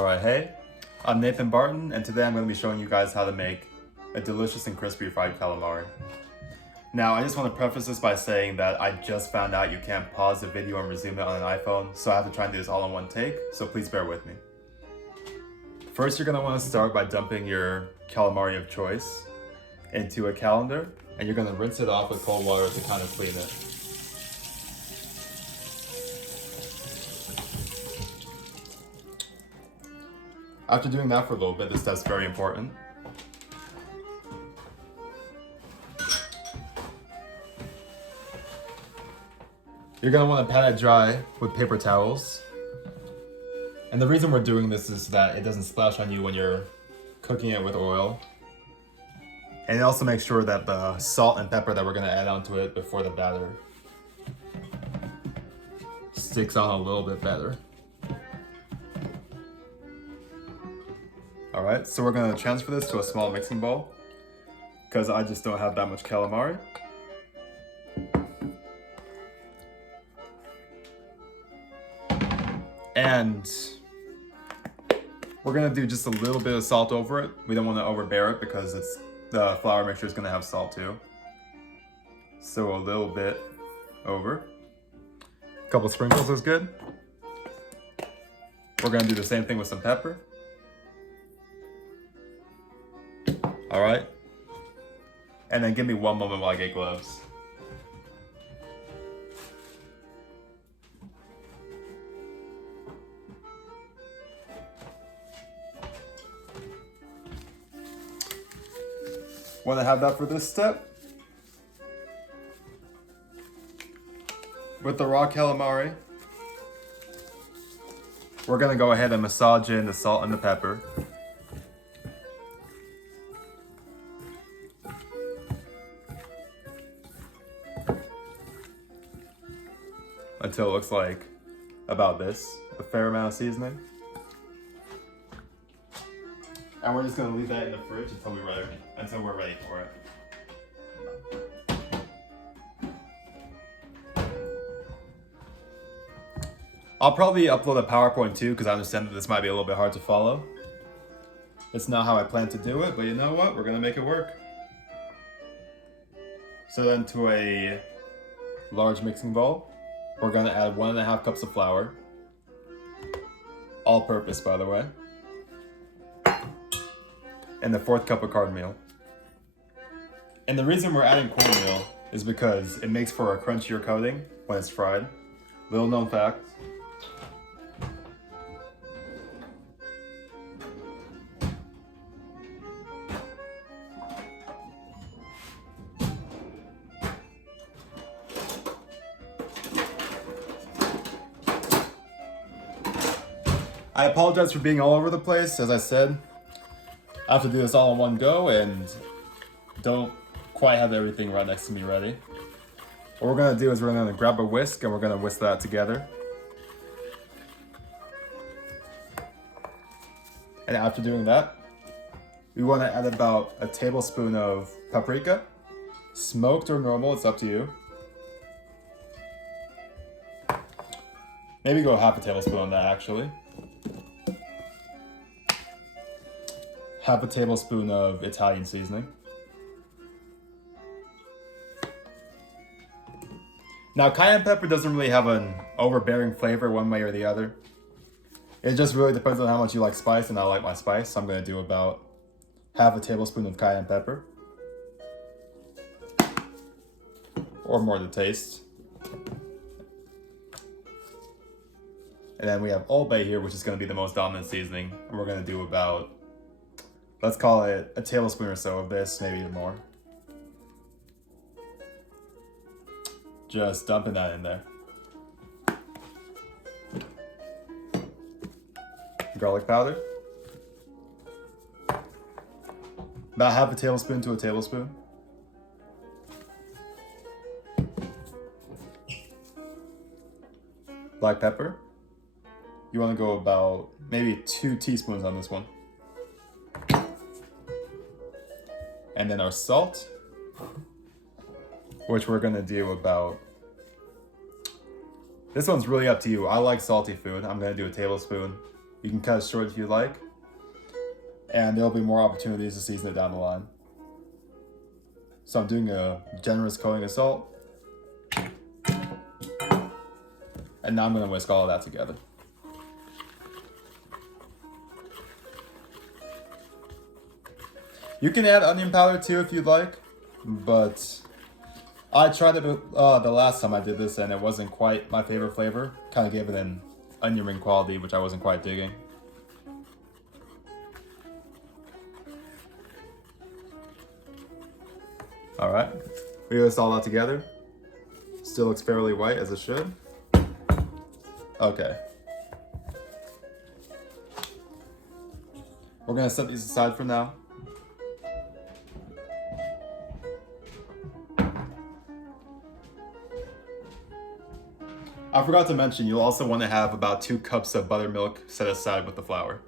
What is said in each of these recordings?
Alright, hey, I'm Nathan Barton, and today I'm going to be showing you guys how to make a delicious and crispy fried calamari. Now, I just want to preface this by saying that I just found out you can't pause the video and resume it on an iPhone, so I have to try and do this all in one take, so please bear with me. First, you're going to want to start by dumping your calamari of choice into a colander, and you're going to rinse it off with cold water to kind of clean it. After doing that for a little bit, this step's very important. You're going to want to pat it dry with paper towels. And the reason we're doing this is that it doesn't splash on you when you're cooking it with oil. And it also makes sure that the salt and pepper that we're going to add onto it before the batter sticks on a little bit better. Alright, so we're going to transfer this to a small mixing bowl because I just don't have that much calamari. And we're going to do just a little bit of salt over it. We don't want to overbear it because the flour mixture is going to have salt too. So a little bit over. A couple sprinkles is good. We're going to do the same thing with some pepper. All right, and then give me one moment while I get gloves. Want to have that for this step? With the raw calamari, we're gonna go ahead and massage in the salt and the pepper. Until it looks like about this, a fair amount of seasoning. And we're just gonna leave that in the fridge until we're ready for it. I'll probably upload a PowerPoint too, because I understand that this might be a little bit hard to follow. It's not how I plan to do it, but you know what? We're gonna make it work. So then to a large mixing bowl, we're going to add 1.5 cups of flour, all-purpose by the way, and the 4th cup of cornmeal. And the reason we're adding cornmeal is because it makes for a crunchier coating when it's fried. Little known fact. I apologize for being all over the place. As I said, I have to do this all in one go and don't quite have everything right next to me ready. What we're gonna do is we're gonna grab a whisk and we're gonna whisk that together. And after doing that, we wanna add about a tablespoon of paprika, smoked or normal, it's up to you. Maybe go half a tablespoon on that actually. Half a tablespoon of Italian seasoning. Now, cayenne pepper doesn't really have an overbearing flavor one way or the other. It just really depends on how much you like spice, and I like my spice, so I'm going to do about half a tablespoon of cayenne pepper. Or more to taste. And then we have Old Bay here, which is going to be the most dominant seasoning, and we're going to do about, let's call it a tablespoon or so of this, maybe even more. Just dumping that in there. Garlic powder. About half a tablespoon to a tablespoon. Black pepper. You want to go about maybe 2 teaspoons on this one. And then our salt, which we're gonna do about, this one's really up to you. I like salty food. I'm gonna do a tablespoon. You can cut it short if you like, and there'll be more opportunities to season it down the line. So I'm doing a generous coating of salt, and now I'm going to whisk all of that together. You can add onion powder too if you'd like, but I tried it the last time I did this and it wasn't quite my favorite flavor. Kind of gave it an onion ring quality, which I wasn't quite digging. Alright, we whisked all that together. Still looks fairly white, as it should. Okay. We're gonna set these aside for now. I forgot to mention, you'll also want to have about 2 cups of buttermilk set aside with the flour.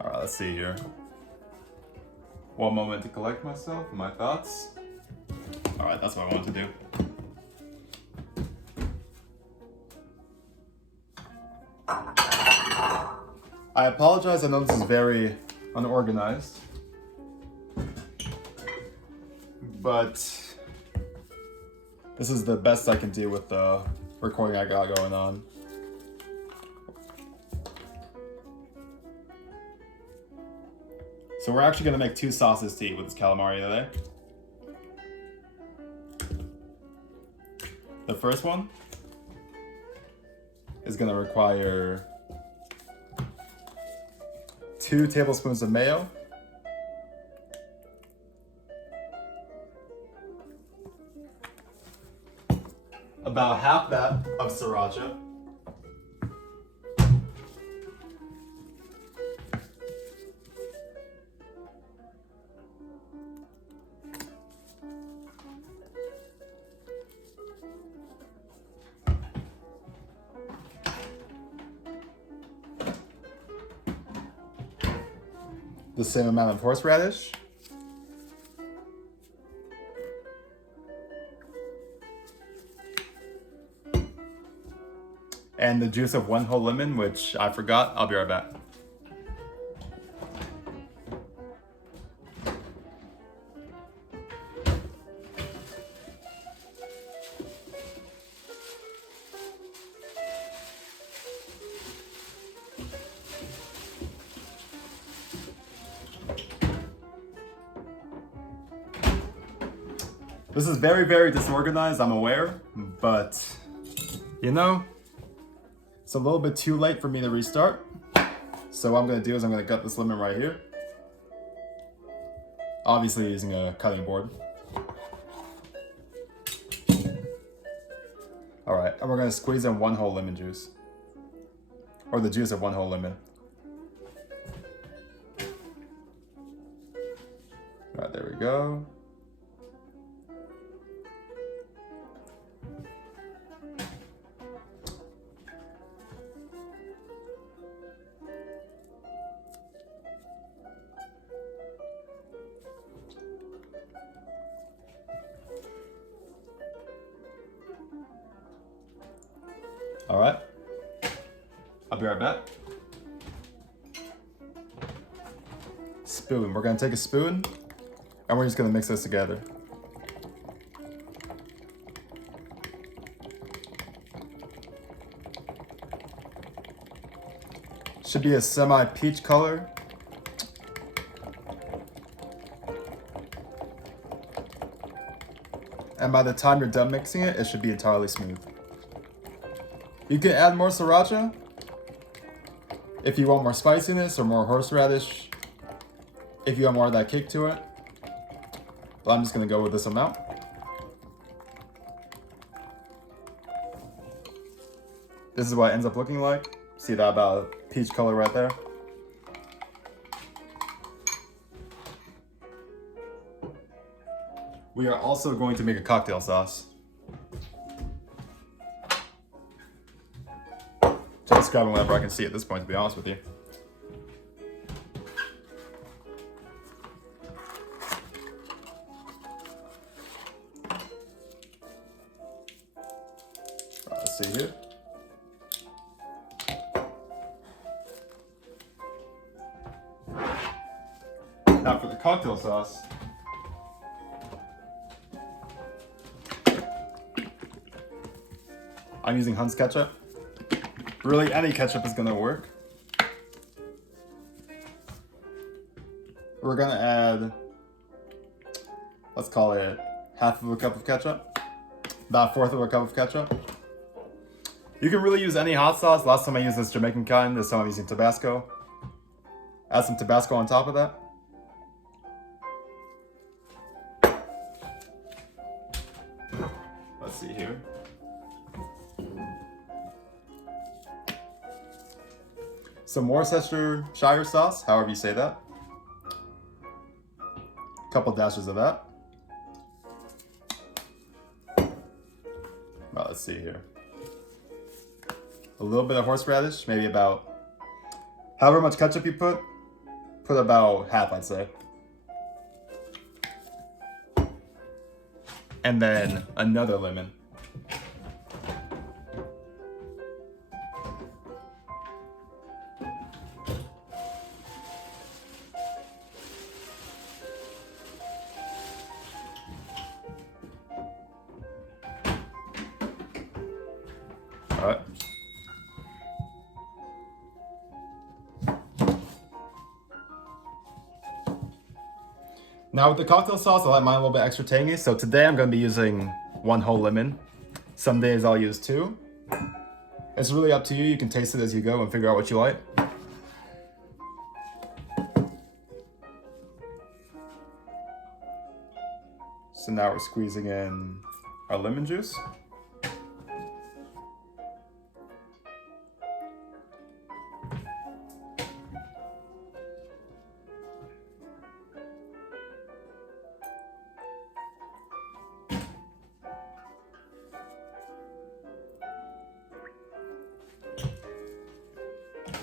Alright, let's see here. One moment to collect myself and my thoughts. Alright, that's what I wanted to do. I apologize, I know this is very unorganized, but this is the best I can do with the recording I got going on. So we're actually going to make 2 sauces to eat with this calamari today. The first one is going to require 2 tablespoons of mayo, about half that of sriracha, the same amount of horseradish, and the juice of 1 whole lemon, which I forgot. I'll be right back. This is very, very disorganized, I'm aware, but you know, it's a little bit too late for me to restart. So what I'm gonna do is I'm gonna cut this lemon right here. Obviously using a cutting board. All right, and we're gonna squeeze in 1 whole lemon juice. Or the juice of 1 whole lemon. All right, there we go. All right, I'll be right back. Spoon, we're gonna take a spoon and we're just gonna mix this together. Should be a semi-peach color. And by the time you're done mixing it, it should be entirely smooth. You can add more sriracha if you want more spiciness or more horseradish, if you want more of that kick to it. But I'm just gonna go with this amount. This is what it ends up looking like. See that about peach color right there? We are also going to make a cocktail sauce. Just grabbing whatever I can see at this point, to be honest with you. Let's see here. Now for the cocktail sauce, I'm using Hunt's ketchup. Really, any ketchup is gonna work. We're gonna add, let's call it half of a cup of ketchup, about a fourth of a cup of ketchup. You can really use any hot sauce. Last time I used this Jamaican kind, this time I'm using Tabasco. Add some Tabasco on top of that. Let's see here. Some Worcestershire sauce, however you say that. A couple dashes of that. Well, let's see here. A little bit of horseradish, maybe about however much ketchup you put about half, I'd say. And then another lemon. All right. Now with the cocktail sauce, I like mine a little bit extra tangy. So today I'm going to be using 1 whole lemon. Some days I'll use 2. It's really up to you. You can taste it as you go and figure out what you like. So now we're squeezing in our lemon juice.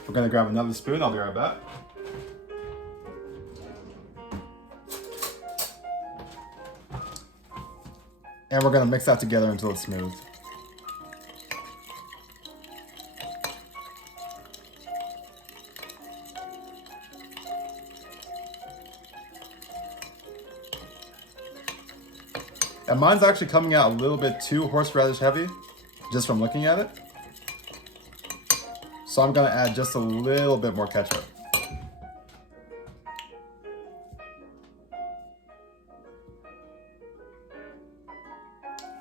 We're gonna grab another spoon, I'll be right back. And we're gonna mix that together until it's smooth. And mine's actually coming out a little bit too horseradish heavy, just from looking at it. So I'm gonna add just a little bit more ketchup.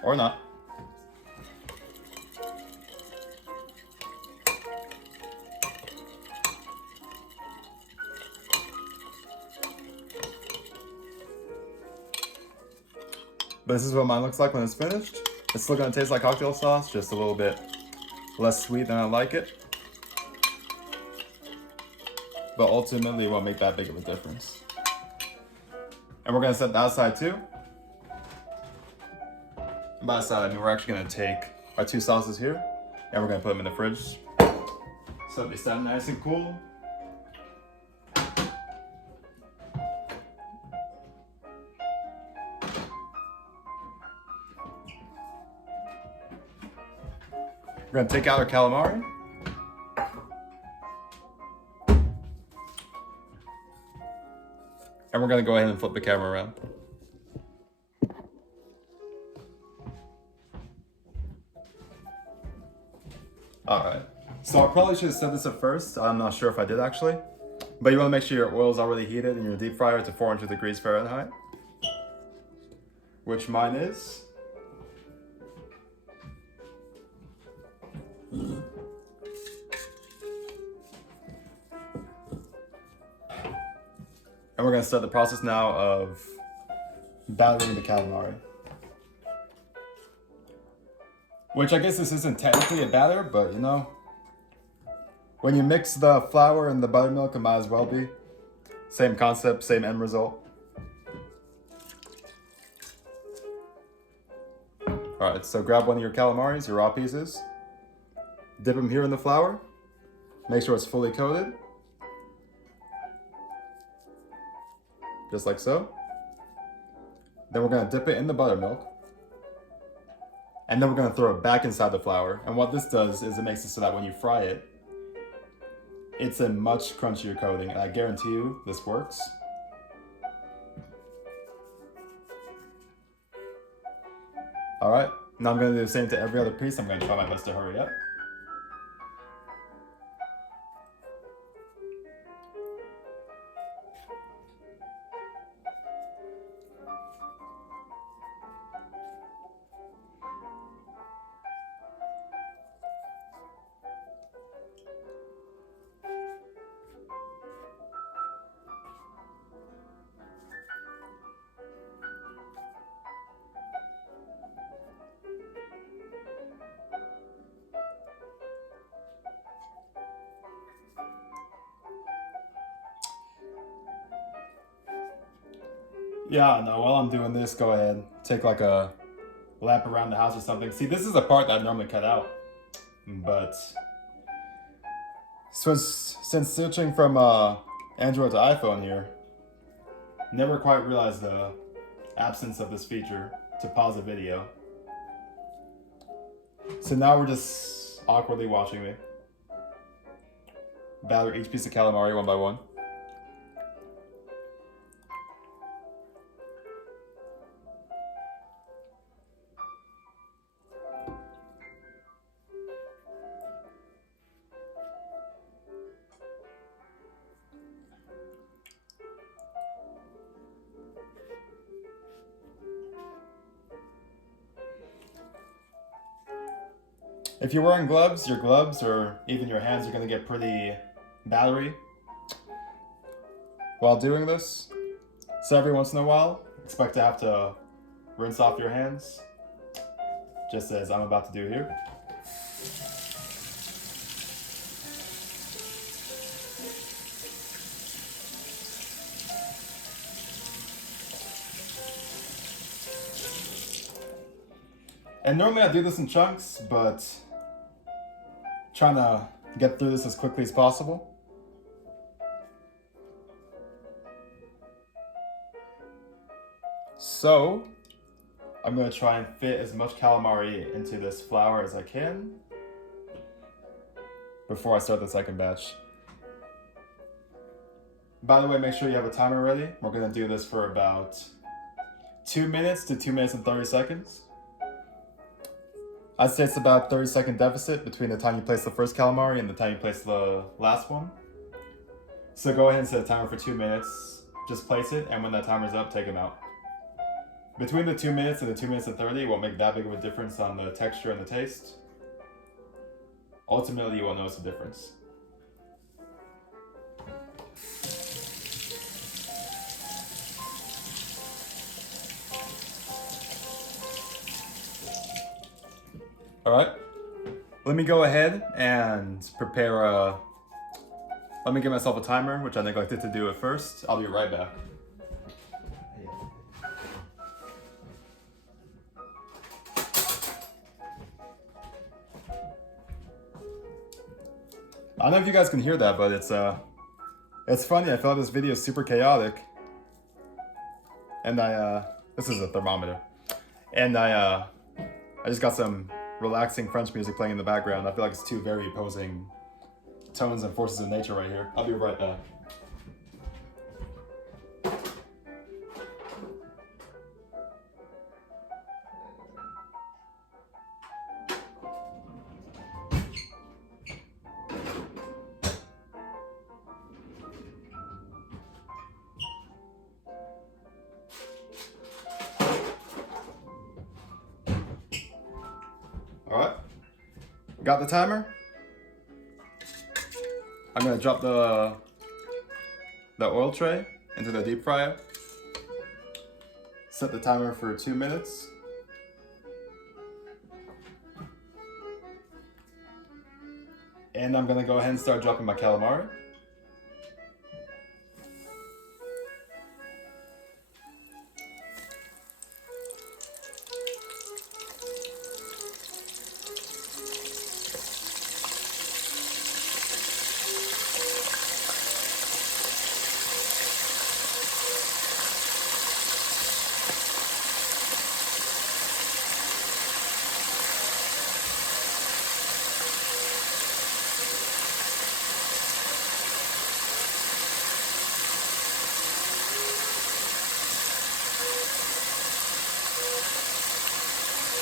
Or not. But this is what mine looks like when it's finished. It's still gonna taste like cocktail sauce, just a little bit less sweet than I like it. But ultimately it won't make that big of a difference. And we're gonna set that aside too. And by aside, I mean we're actually gonna take our 2 sauces here and we're gonna put them in the fridge. So they stand nice and cool. We're gonna take out our calamari. And we're gonna go ahead and flip the camera around. All right, so I probably should have said this at first. I'm not sure if I did actually. But you wanna make sure your oil is already heated in your deep fryer to 400 degrees Fahrenheit. Which mine is. And we're gonna start the process now of battering the calamari. Which I guess this isn't technically a batter, but you know, when you mix the flour and the buttermilk, it might as well be. Same concept, same end result. Alright, so grab one of your calamaris, your raw pieces. Dip them here in the flour. Make sure it's fully coated. Just like so. Then we're gonna dip it in the buttermilk. And then we're gonna throw it back inside the flour. And what this does is it makes it so that when you fry it, it's a much crunchier coating. And I guarantee you this works. All right, now I'm gonna do the same to every other piece. I'm gonna try my best to hurry up. Yeah, no, while I'm doing this, go ahead. Take like a lap around the house or something. See, this is the part that I normally cut out. But since switching from Android to iPhone here, never quite realized the absence of this feature to pause a video. So now we're just awkwardly watching me batter each piece of calamari one by one. If you're wearing gloves, your gloves or even your hands are going to get pretty battery while doing this. So every once in a while, expect to have to rinse off your hands, just as I'm about to do here. And normally I do this in chunks, but trying to get through this as quickly as possible. So I'm going to try and fit as much calamari into this flour as I can before I start the second batch. By the way, make sure you have a timer ready. We're going to do this for about 2 minutes to 2 minutes and 30 seconds. I'd say it's about 30-second deficit between the time you place the first calamari and the time you place the last one. So go ahead and set a timer for 2 minutes. Just place it, and when that timer's up, take them out. Between the 2 minutes and the 2 minutes and 30, it won't make that big of a difference on the texture and the taste. Ultimately, you won't notice a difference. All right, let me go ahead and prepare let me give myself a timer, which I neglected to do at first. I'll be right back. I don't know if you guys can hear that, but it's funny. I feel like this video is super chaotic. And this is a thermometer. And I just got some relaxing French music playing in the background. I feel like it's two very opposing tones and forces of nature right here. I'll be right back. All right, got the timer. I'm gonna drop the oil tray into the deep fryer. Set the timer for 2 minutes. And I'm gonna go ahead and start dropping my calamari.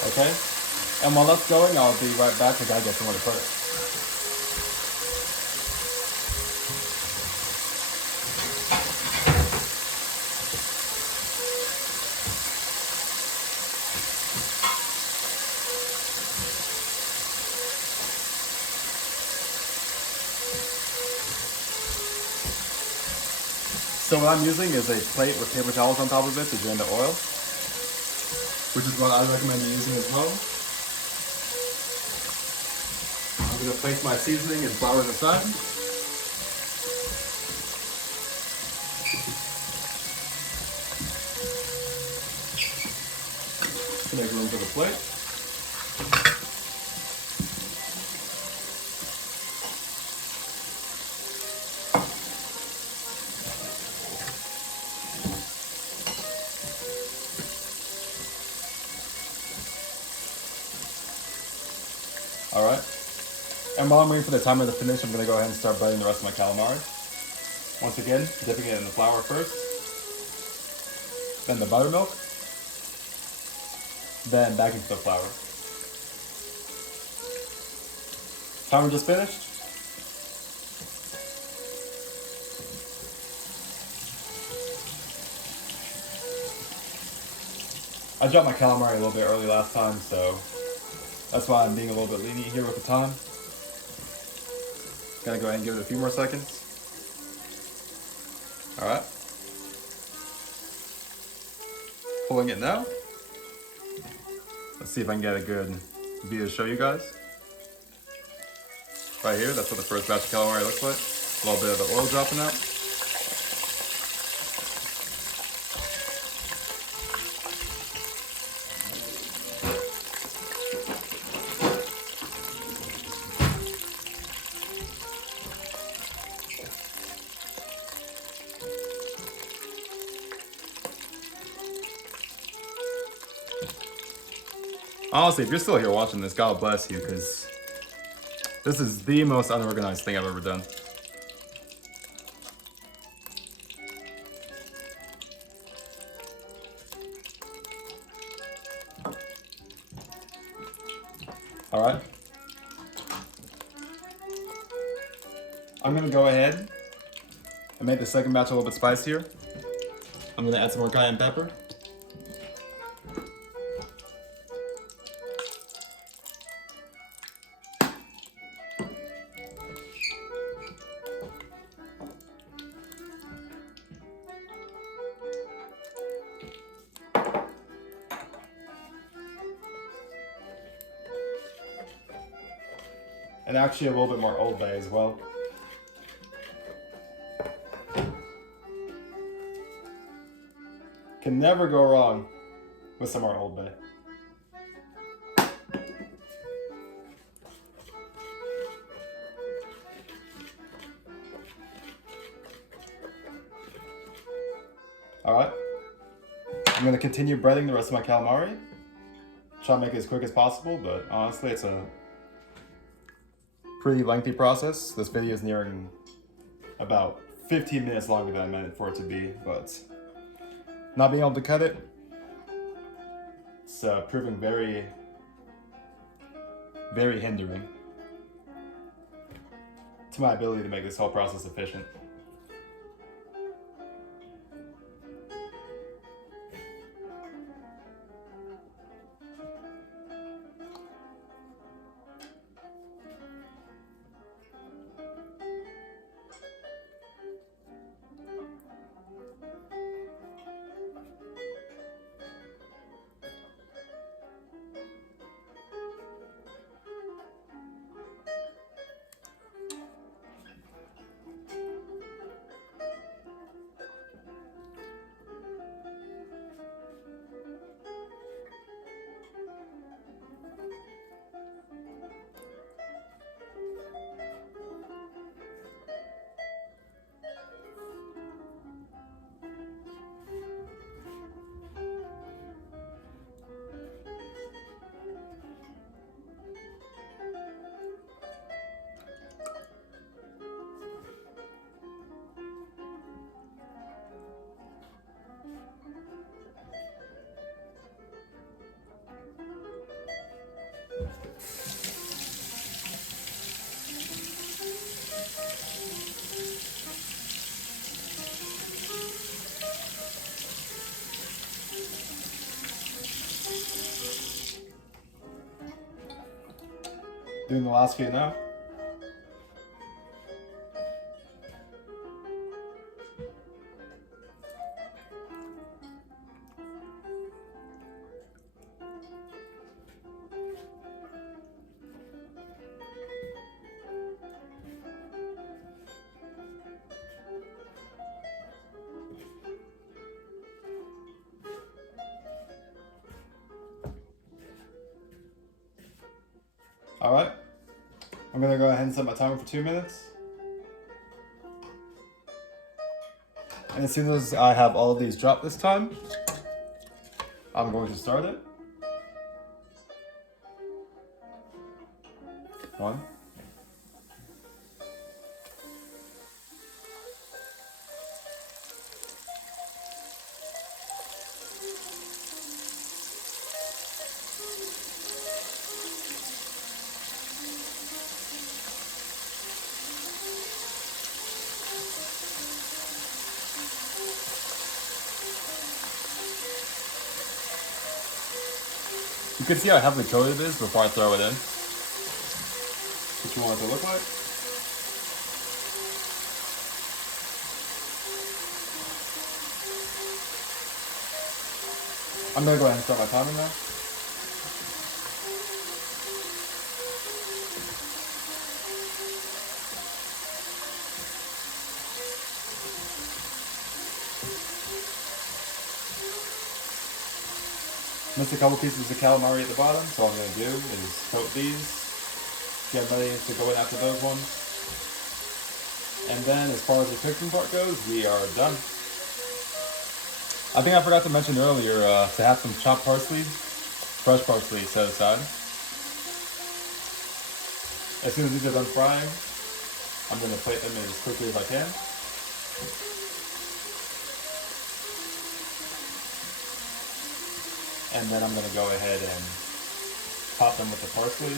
Okay? And while that's going, I'll be right back because I get somewhere to put it. So what I'm using is a plate with paper towels on top of it to drain the oil, which is what I recommend you using as well. I'm going to place my seasoning and flour aside. Make room for the plate. Alright. And while I'm waiting for the timer to finish, I'm going to go ahead and start breading the rest of my calamari. Once again, dipping it in the flour first, then the buttermilk, then back into the flour. Timer just finished. I dropped my calamari a little bit early last time, so that's why I'm being a little bit lenient here with the time. Gonna go ahead and give it a few more seconds. Alright. Pulling it now. Let's see if I can get a good view to show you guys. Right here, that's what the first batch of calamari looks like. A little bit of the oil dropping out. Honestly, if you're still here watching this, God bless you, because this is the most unorganized thing I've ever done. Alright. I'm going to go ahead and make the second batch a little bit spicier. I'm going to add some more cayenne pepper. And actually a little bit more Old Bay as well. Can never go wrong with some more Old Bay. Alright. I'm going to continue breading the rest of my calamari. Try to make it as quick as possible, but honestly it's a pretty lengthy process. This video is nearing about 15 minutes longer than I meant it for it to be, but not being able to cut it, it's proving very, very hindering to my ability to make this whole process efficient. Doing the last few now. Alright, I'm gonna go ahead and set my timer for 2 minutes. And as soon as I have all of these dropped this time, I'm going to start it. 1. You can see how heavily coated it is before I throw it in. What you want it to look like. I'm gonna go ahead and start my timer now. Missed a couple pieces of calamari at the bottom, so all I'm going to do is coat these, get ready to go in after those ones. And then as far as the cooking part goes, we are done. I think I forgot to mention earlier to have some chopped parsley, fresh parsley set aside. As soon as these are done frying, I'm going to plate them as quickly as I can. And then I'm going to go ahead and top them with the parsley.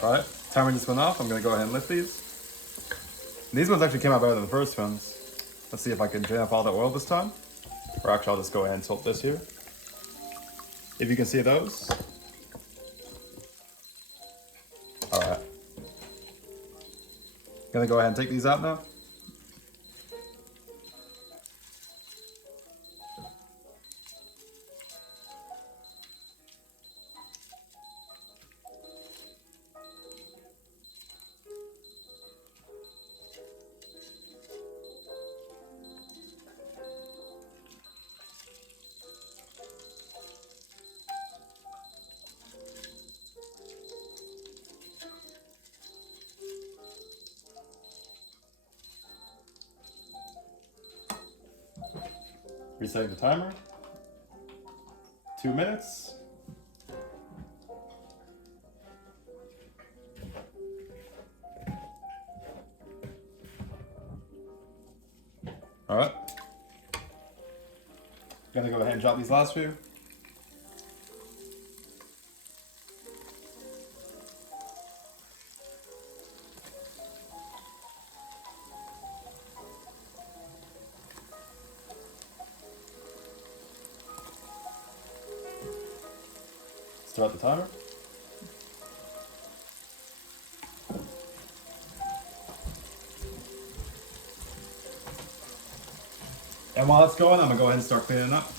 Alright, timer just went off. I'm going to go ahead and lift these. These ones actually came out better than the first ones. Let's see if I can drain off all the oil this time. Or actually, I'll just go ahead and tilt this here. If you can see those. Alright. Gonna go ahead and take these out now. Resetting the timer. 2 minutes. All right. Gonna go ahead and drop these last few. Start the timer. And while it's going, I'm gonna go ahead and start cleaning up.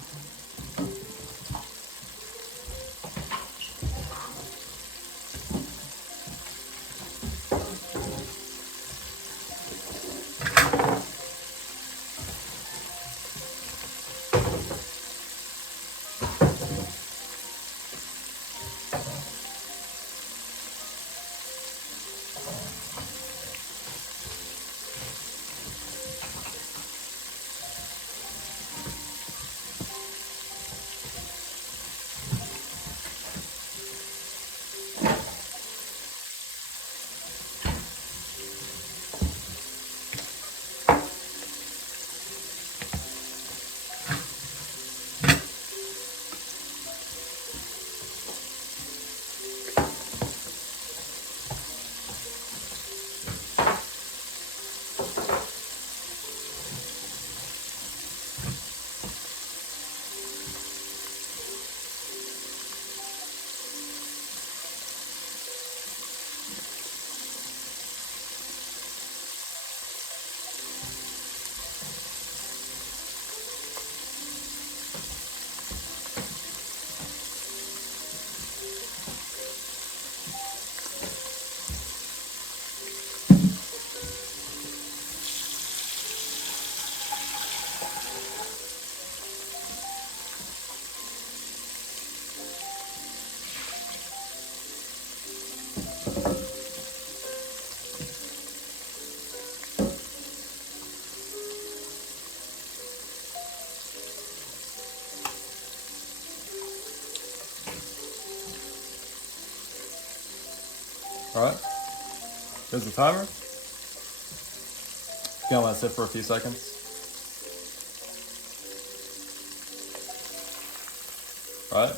Alright, here's the timer. Gonna let it sit for a few seconds. Alright.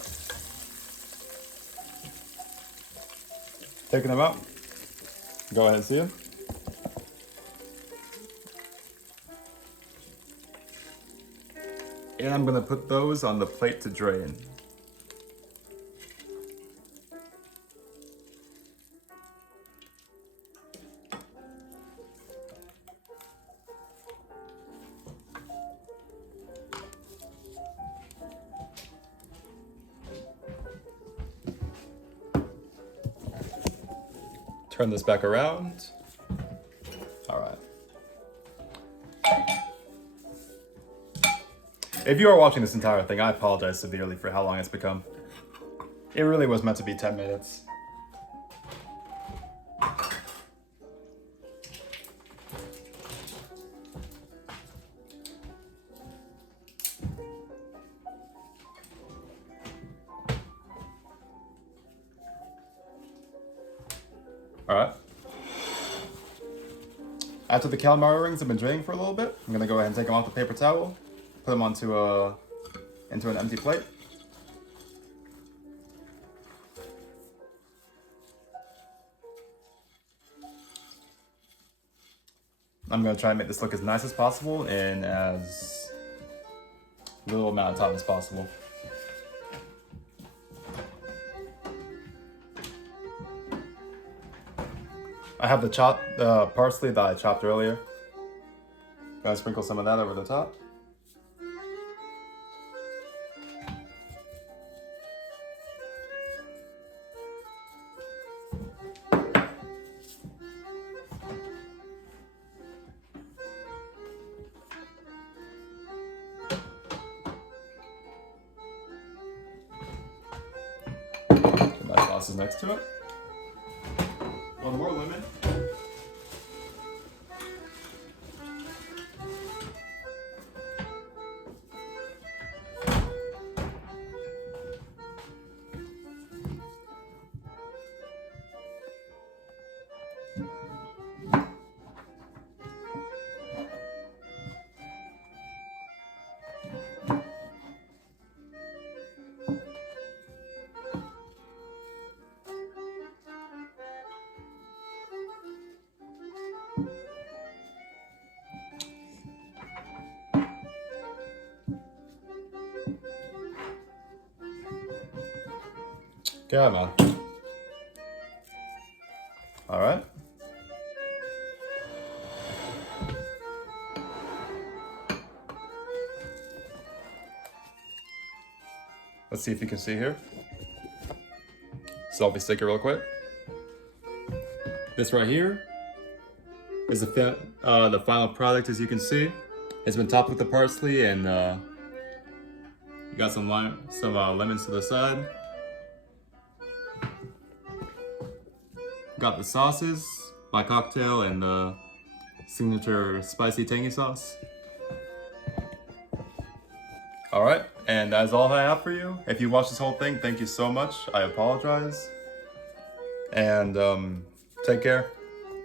Taking them out. Go ahead and see them. And I'm gonna put those on the plate to drain. Turn this back around. All right. If you are watching this entire thing, I apologize severely for how long it's become. It really was meant to be 10 minutes. All right. After the calamari rings have been draining for a little bit, I'm gonna go ahead and take them off the paper towel, put them onto into an empty plate. I'm gonna try and make this look as nice as possible in as little amount of time as possible. I have the chopped parsley that I chopped earlier. Gonna sprinkle some of that over the top. Put my sauces next to it. One more lemon. Come on. All right. Let's see if you can see here. Selfie sticker real quick. This right here is the final product, as you can see. It's been topped with the parsley, and you got some lemons to the side. Got the sauces, my cocktail and signature spicy tangy sauce. All right, and that's all I have for you. If you watched this whole thing, thank you so much. I apologize. And take care.